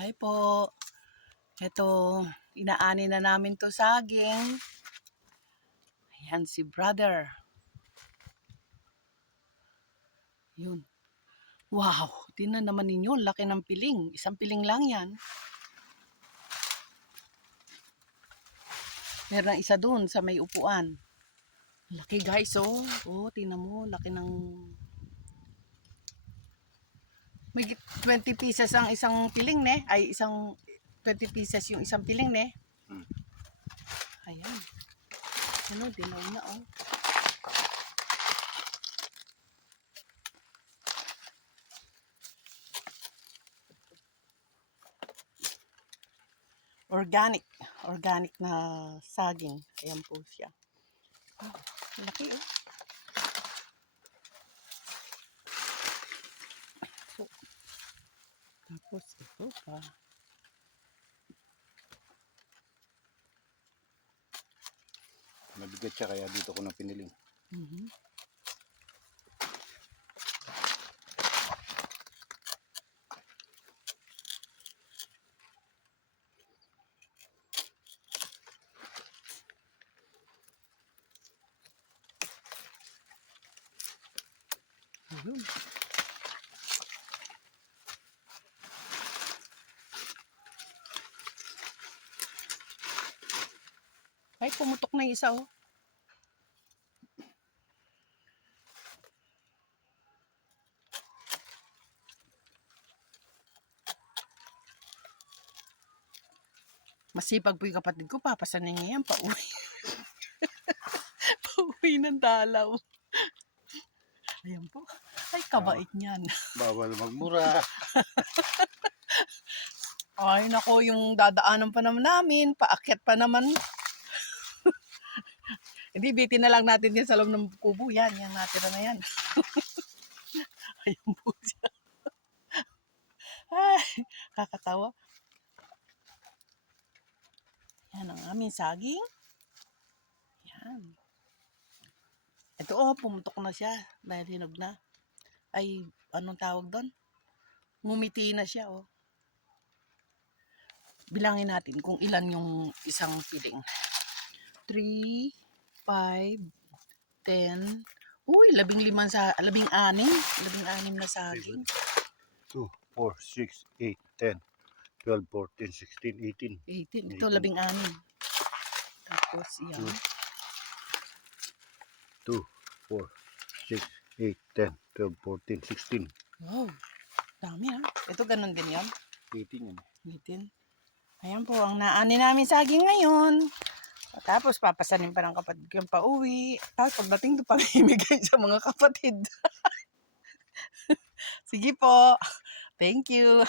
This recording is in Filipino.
Hi po. Ito, inaani na namin to saging. Ayan si brother. Yun. Wow, tingnan naman ninyo, laki ng piling. Isang piling lang yan. Meron isa dun sa may upuan. Laki guys, oh. Oh, tingnan mo, laki ng... May 20 pieces ang isang piling, ne? Ay, isang 20 pieces yung isang piling, ne? Ayan. Ano, dinaw na, oh. Organic na saging. Ayan po siya. Oh, laki, oh. Tapos ito pa. Mabigat siya kaya dito ko na piniling. Ayun. Ay, pumutok na yung isa, oh. Masipag po yung kapatid ko, papasanin niya yan, pauwi. Pauwi ng dalaw. Ayan po. Ay, kabait niyan. Bawal magmura. Ay, nako, yung dadaanan pa naman namin, paakyat pa naman. Hindi, bitin na lang natin yan sa loob ng kubo. Yan, yan, natira na yan. Ayan po siya. Ay, kakatawa. Yan ang aming saging. Yan. Ito, oh, pumutok na siya dahil hinog na. Ay, anong tawag doon? Ngumiti na siya, oh. Bilangin natin kung ilan yung isang piling. 3, 5, 10. Uy, 15 sa 16. 16 na saging. 2, 4, 6, 8, 10, 12, 14, 16, 18. 18. Ito, 16. Tapos, yan. 2, 4, 6, 8, 10, 12, 14, 16. Wow, dami ha. Ito, ganun din yan. 18 yan. 18. Ayan po, ang naani namin saging ngayon. Tapos, papasanin pa ng kapatid ko yung pauwi. Tapos, pagdating doon, pamimigay sa mga kapatid. Sige po. Thank you.